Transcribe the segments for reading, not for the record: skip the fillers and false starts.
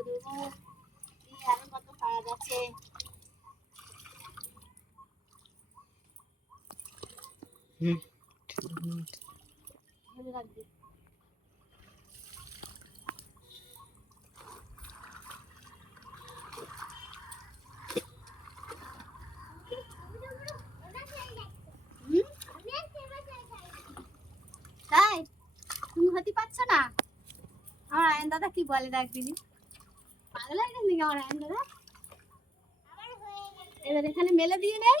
পুজো দেবো। আরো কত কাজ আছে। ধরে রাখবি। তাই তুমি হতে পারছো না? আমার আয়ন দাদা কি বলে দেখ দিদি, পাগল হয়ে গেল নাকি আমার আয়ন দাদা? এবার এখানে মেলে দিয়ে নেই।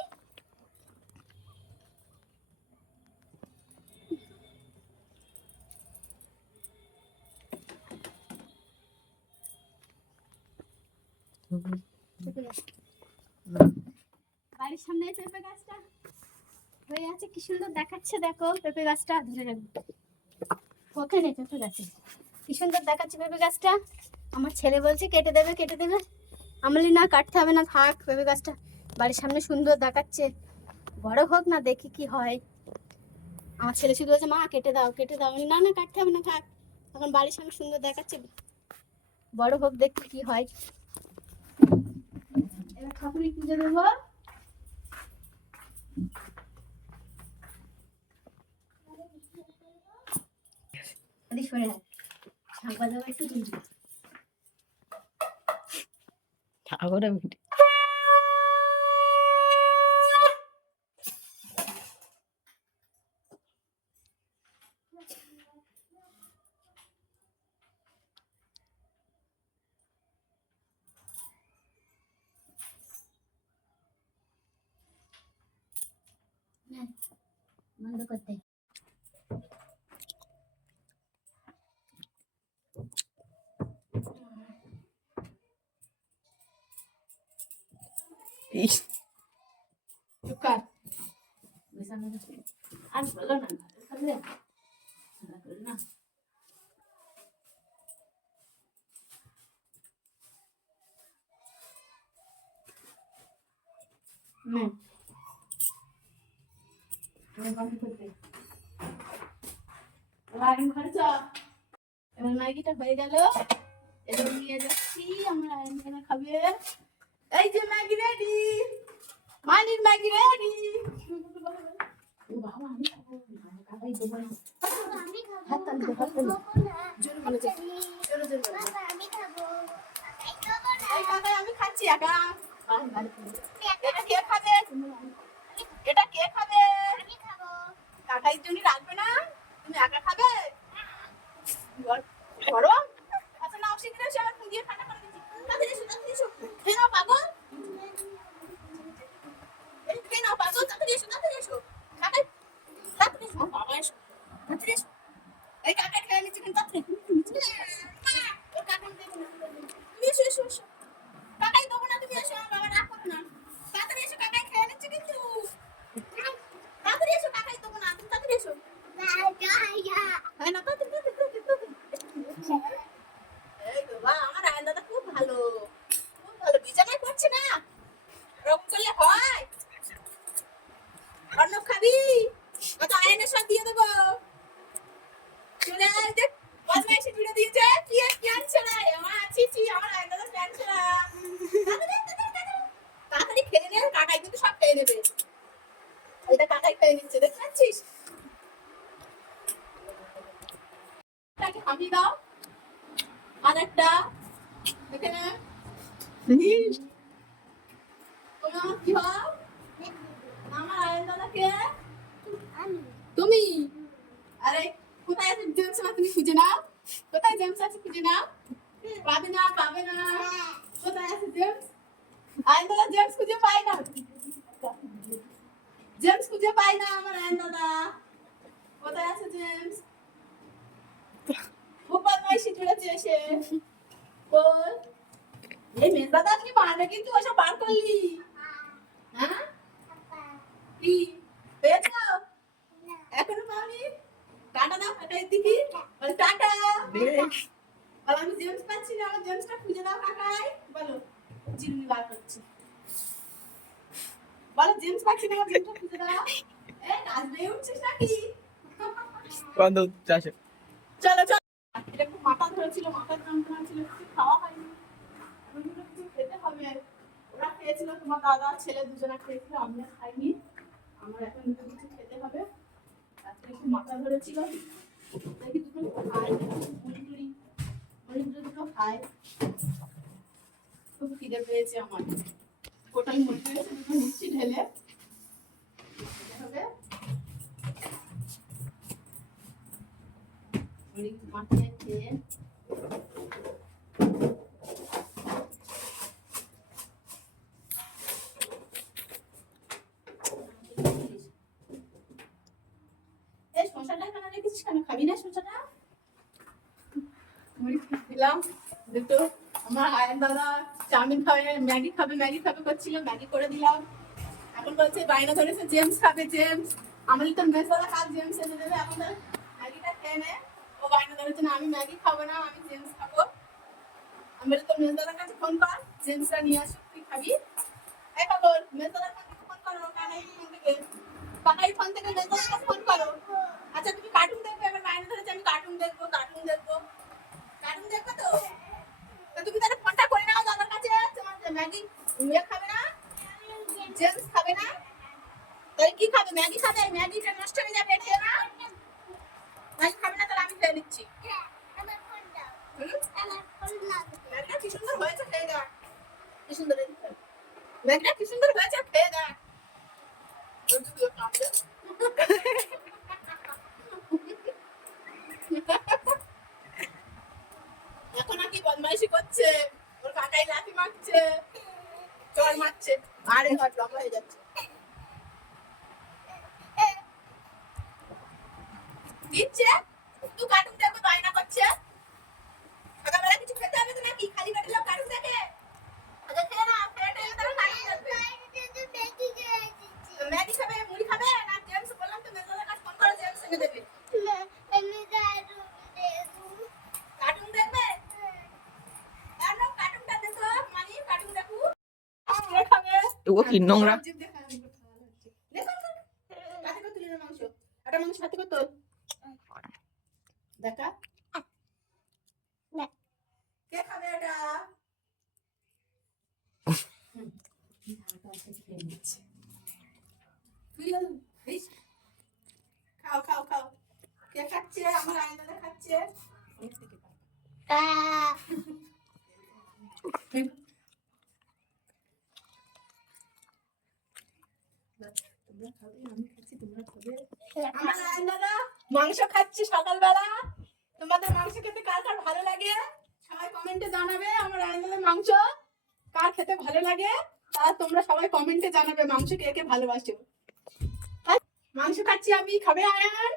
বাড়ির সামনে পেঁপে গাছটা হয়ে আছে, কি সুন্দর দেখাচ্ছে দেখো। পেঁপে গাছটা ধরে রাখবো, ওখানে পেঁপে গাছে কি সুন্দর দেখাচ্ছে পেঁপে গাছটা। আমার ছেলে বলছে কেটে দেবে কেটে দেবে, আমলি না কাটতে হবে না, থাক পেঁপে গাছটা বাড়ির সামনে সুন্দর দেখাচ্ছে, বড় হোক না দেখি কি হয়। আমার ছেলে শুধু বলছে মা কেটে দাও কেটে দাও, না না কাটতে হবে না থাক, এখন বাড়ির সামনে সুন্দর দেখাচ্ছে, বড় হোক দেখি কি হয়। এবার ঠাকুরের পুজো দেবো। বন্ধ করতে আর বলো না না এবার ম্যাগিটা হয়ে গেল, এবার নিয়ে যাচ্ছি আমরা আয়নখানা খাবে। এই যে ম্যাগি রেডি, মানির ম্যাগি রেডি। আমি খাচ্ছি একা, এটা কে খাবে? এটা কে খাবে? কাকাই জন্য রাখবে না, তুমি একা খাবে? গরম আচ্ছা নাও শীঘ্র এসে আমার দিয়ে ঠান্ডা করে দিচ্ছি, তাড়াতাড়ি এসো তাড়াতাড়ি এসো, খেয়ে নাও পাগল, এই খেয়ে নাও পাগল, তাড়াতাড়ি এসো তাড়াতাড়ি এসো, কাকাই তাড়াতাড়ি এসো বাবা, এসো তাড়াতাড়ি এসো, এই কাকাই খেয়ে নিচ্ছে কিন্তু তাড়াতাড়ি ওর কাকাই দেবে না, তুমি এসো এসো এসো, কাকাই দেবো না, তুমি এসো, বাবা রাগ করো না, তাড়াতাড়ি এসো কাকাই খেয়ে নিচ্ছে কিন্তু, তাড়াতাড়ি এসো কাকাই দেবো না, তুমি তাড়াতাড়ি এসো, হয় না তাড়াতাড়ি এই বাবা আমার আয়ন দাদা খুব ভালো, খুব ভালো, বিছানায় পড়ছে না, রকম করলে হয়? অন্য খাবি কত আয়নের সব দিয়ে দেবো, চলে আয় দেখ বদমাইশি জুড়ে দিয়েছে, কি কি আনছে রে আমার, আছি আমার আয়ন দাদা প্যান্ট ছেড়া, তাড়াতাড়ি খেয়ে নে, কাকাই কিন্তু সব খেয়ে নেবে, এটা কাকাই খেয়ে নিচ্ছে দেখতে পাচ্ছিস, তাকে হামি দাও আর একটা দেখে না তোমার কি হয়, আমার আয়ন দাদাকে তুমি, আরে কোথায় আছে জেমস, তুমি খুঁজে নাও, কোথায় জেমস আছে খুঁজে নাও, পাবে না পাবে না, কোথায় আছে জেমস, আয়ন দাদা জেমস খুঁজে পাই না, জেমস খুঁজে পাই না আমার আয়ন দাদা, কোথায় আছে জেমস, খুব বদমাইশি চলেছে এসে, বল এই মেজ দাদা আজকে পারবে কিন্তু ওসব বার করলি, হ্যাঁ কি পেয়েছো এখনো পাওনি, টাটা দাও কাকাই দিকে, বল টাটা, বল আমি জেমস পাচ্ছি না, আমার জেমসটা খুঁজে দাও কাকাই, বলো চিরুনি বার করছি, বলো জেমস পাচ্ছি না, আমার জেমসটা খুঁজে দাও, এ নাচবে উঠছিস নাকি, বন্ধ চাষে চলো চলো, এটা খুব মাথা ধরেছিল, মাথার যন্ত্রণা ছিল, কিছু খাওয়া হয়নি, ওগুলো একটু খেতে হবে। ওরা খেয়েছিল, তোমার দাদা ছেলে দুজনা খেয়েছিল, আমি আর খাইনি। আমার এখন দুটো কিছু খেতে হবে। রাত্রে একটু মাথা ধরেছিল, দেখি দুটো খাই, মুড়ি টুড়ি দুটো খাই। খুব খিদে পেয়েছে আমার। গোটাই মুড়ি পেয়েছে, দুটো মিষ্টি ঢেলে খেতে হবে। মুড়ি মাখিয়ে খেয়ে এই শসাটা এখানে রেখেছিস কেন? খাবি না শসাটা? মুড়ি দিলাম দুটো। আমার আয়ের দাদা চাউমিন খাবে, ম্যাগি খাবে, ম্যাগি খাবে করছিল, ম্যাগি করে দিলাম। এখন বলছে বায়না ধরেছে জেমস খাবে, জেমস। আমাদের তো মেস দাদা কাল জেমস এনে দেবে, এখন তো ম্যাগিটা খেয়ে নে। ও বায়না ধরেছে না আমি ম্যাগি খাবো না, আমি জেমস খাবো। আমি তো মেস দাদার কাছে ফোন কর, জেমসটা নিয়ে আসুক, তুই খাবি। এই খবর, মেস দাদার কাছে ফোন করো, কানাই ফোন থেকে, কানাই ফোন থেকে মেস দাদার কাছে ফোন করো। আচ্ছা তুমি কার্টুন দেখবে, এবার বায়না ধরেছে আমি কার্টুন দেখবো, কার্টুন দেখবো। কার্টুন দেখবে তো? তো তুমি তাহলে ফোনটা করে নাও দাদার কাছে। তোমার ম্যাগি ইয়ে খাবে না, জেমস খাবে না, তাই কি খাবে? ম্যাগি খাবে? ম্যাগিটা নষ্ট হয়ে যাবে, খেয়ে না। ম্যাগি খাবে না, তাহলে আমি খেয়ে নিচ্ছি। ম্যাগিটা কি সুন্দর হয়েছে, খেয়ে দেখ। কি সুন্দর হয়েছে ম্যাগিটা, কি সুন্দর হয়েছে, খেয়ে দেখ। এখন আর কি বদমাইশি করছে, ওর কাকাই লাঠি মারছে, চড় মারছে, আরে ঘর লম্বা হয়ে যাচ্ছে। দিচ্ছে তুই কার্টুন দেখবে, বায়না করছে। সকালবেলা কিছু খেতে হবে তো নাকি? খালি পেটে লোক কার্টুন দেখে? আচ্ছা খেয়ে না, খেয়ে টেয়ে তারপর কার্টুন দেখবে। তো ম্যাগি খাবে, মুড়ি খাবে না জেমস? বললাম তো মেজোদের কাছে ফোন করে জেমস এনে দেবে। কার্টুন দেখবে? আর না, কার্টুনটা দেখো, মানে কার্টুন দেখো। কে খাবে? ও কি নোংরা। দেখো হাতে করে তুলে নে মাংস। একটা মাংস হাতে করে তোল। দেখা কে খাবে এটা? খাও খাও খাও। কে খাচ্ছে? আমার আয়নাটা খাচ্ছে। আমার আয়নারা মাংস খাচ্ছে সকালবেলা। তোমাদের মাংস খেতে কার কার ভালো লাগে সবাই কমেন্টে জানাবে। আমার আয়নাদের মাংস কার খেতে ভালো লাগে তা তোমরা সবাই কমেন্টে জানাবে। মাংস কে কে ভালোবাসো? মাংস খাচ্ছি আমি, খাবে আয়ান?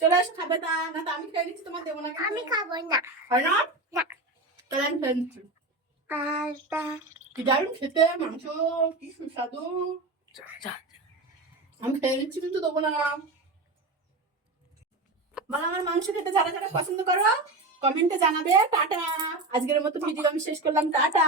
চলে এসো, খাবে তা না তো আমি খেয়ে নিচ্ছি, তোমার দেবো না। আমি খাবো না। হয় না? না। তাহলে আমি খেয়ে নিচ্ছি। কি দারুণ খেতে মাংস, কি সুস্বাদু। আমি খেয়ে নিচ্ছি কিন্তু দেবো না। বলো আমার মাংস খেতে যারা যারা পছন্দ করো কমেন্টে জানাবে। টাটা। আজকের মতো ভিডিও আমি শেষ করলাম। টাটা।